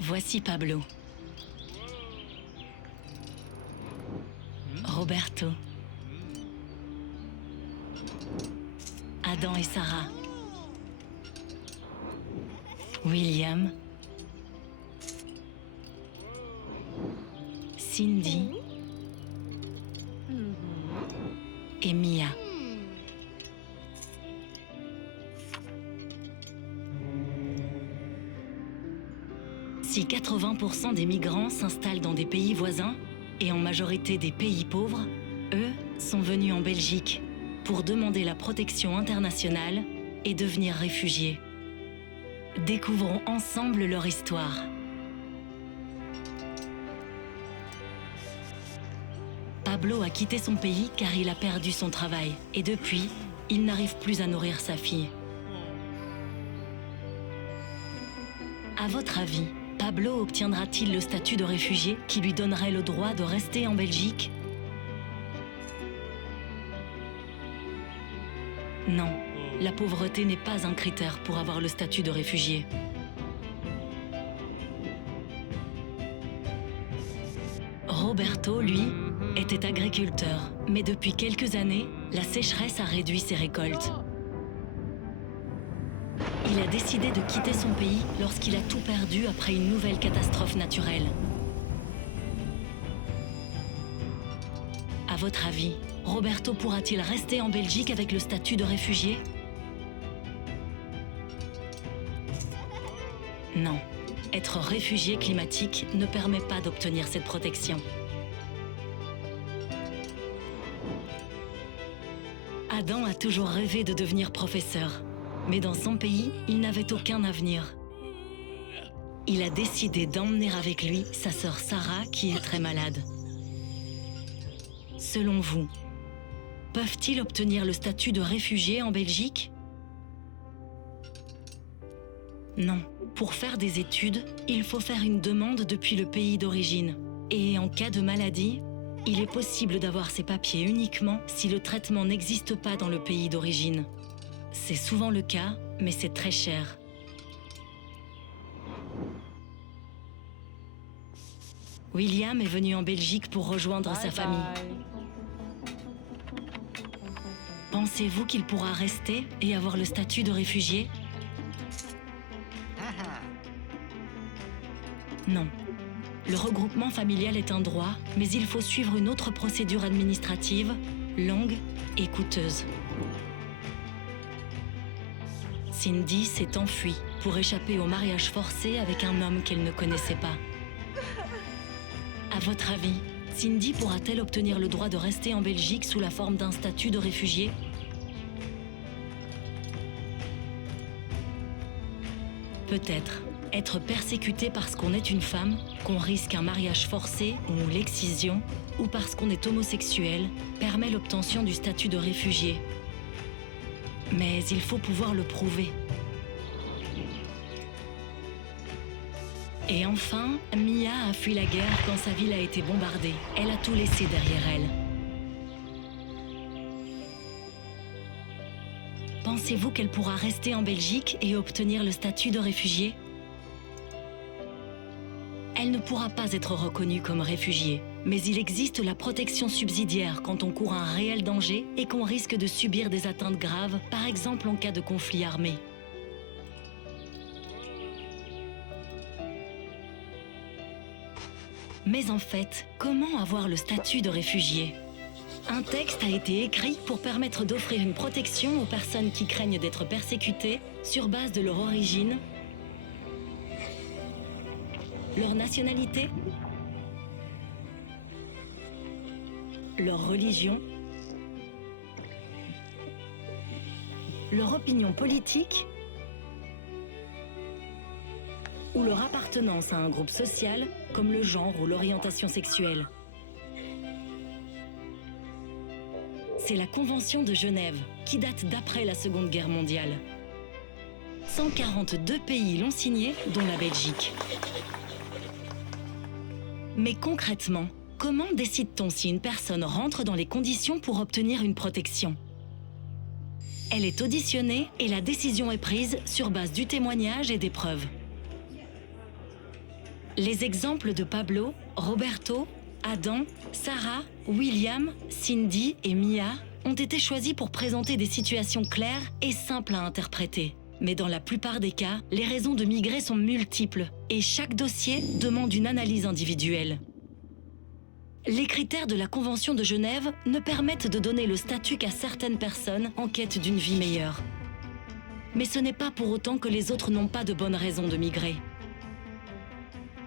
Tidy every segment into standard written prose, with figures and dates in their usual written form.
Voici Pablo. Roberto. Adam et Sarah. William. Cindy. Et Mia. Si 80% des migrants s'installent dans des pays voisins, et en majorité des pays pauvres, eux sont venus en Belgique pour demander la protection internationale et devenir réfugiés. Découvrons ensemble leur histoire. Pablo a quitté son pays car il a perdu son travail et depuis, il n'arrive plus à nourrir sa fille. À votre avis, Pablo obtiendra-t-il le statut de réfugié qui lui donnerait le droit de rester en Belgique? Non, la pauvreté n'est pas un critère pour avoir le statut de réfugié. Roberto, lui, était agriculteur, mais depuis quelques années, la sécheresse a réduit ses récoltes. Il a décidé de quitter son pays lorsqu'il a tout perdu après une nouvelle catastrophe naturelle. À votre avis, Roberto pourra-t-il rester en Belgique avec le statut de réfugié? Non. Être réfugié climatique ne permet pas d'obtenir cette protection. Adam a toujours rêvé de devenir professeur. Mais dans son pays, il n'avait aucun avenir. Il a décidé d'emmener avec lui sa sœur Sarah, qui est très malade. Selon vous, peuvent-ils obtenir le statut de réfugié en Belgique? Non. Pour faire des études, il faut faire une demande depuis le pays d'origine. Et en cas de maladie, il est possible d'avoir ces papiers uniquement si le traitement n'existe pas dans le pays d'origine. C'est souvent le cas, mais c'est très cher. William est venu en Belgique pour rejoindre sa famille. Pensez-vous qu'il pourra rester et avoir le statut de réfugié? Non. Le regroupement familial est un droit, mais il faut suivre une autre procédure administrative, longue et coûteuse. Cindy s'est enfuie pour échapper au mariage forcé avec un homme qu'elle ne connaissait pas. À votre avis, Cindy pourra-t-elle obtenir le droit de rester en Belgique sous la forme d'un statut de réfugié? Peut-être. Être persécuté parce qu'on est une femme, qu'on risque un mariage forcé ou l'excision, ou parce qu'on est homosexuel, permet l'obtention du statut de réfugié. Mais il faut pouvoir le prouver. Et enfin, Mia a fui la guerre quand sa ville a été bombardée. Elle a tout laissé derrière elle. Pensez-vous qu'elle pourra rester en Belgique et obtenir le statut de réfugié? Elle ne pourra pas être reconnue comme réfugiée, mais il existe la protection subsidiaire quand on court un réel danger et qu'on risque de subir des atteintes graves, par exemple en cas de conflit armé. Mais en fait, comment avoir le statut de réfugié? Un texte a été écrit pour permettre d'offrir une protection aux personnes qui craignent d'être persécutées sur base de leur origine, leur nationalité, leur religion, leur opinion politique ou leur appartenance à un groupe social comme le genre ou l'orientation sexuelle. C'est la Convention de Genève, qui date d'après la Seconde Guerre mondiale. 142 pays l'ont signée, dont la Belgique. Mais concrètement, comment décide-t-on si une personne rentre dans les conditions pour obtenir une protection? Elle est auditionnée et la décision est prise sur base du témoignage et des preuves. Les exemples de Pablo, Roberto, Adam, Sarah, William, Cindy et Mia ont été choisis pour présenter des situations claires et simples à interpréter. Mais dans la plupart des cas, les raisons de migrer sont multiples et chaque dossier demande une analyse individuelle. Les critères de la Convention de Genève ne permettent de donner le statut qu'à certaines personnes en quête d'une vie meilleure. Mais ce n'est pas pour autant que les autres n'ont pas de bonnes raisons de migrer.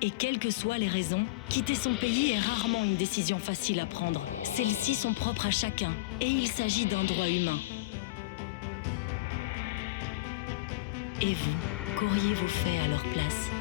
Et quelles que soient les raisons, quitter son pays est rarement une décision facile à prendre. Celles-ci sont propres à chacun et il s'agit d'un droit humain. Et vous, qu'auriez-vous fait à leur place ?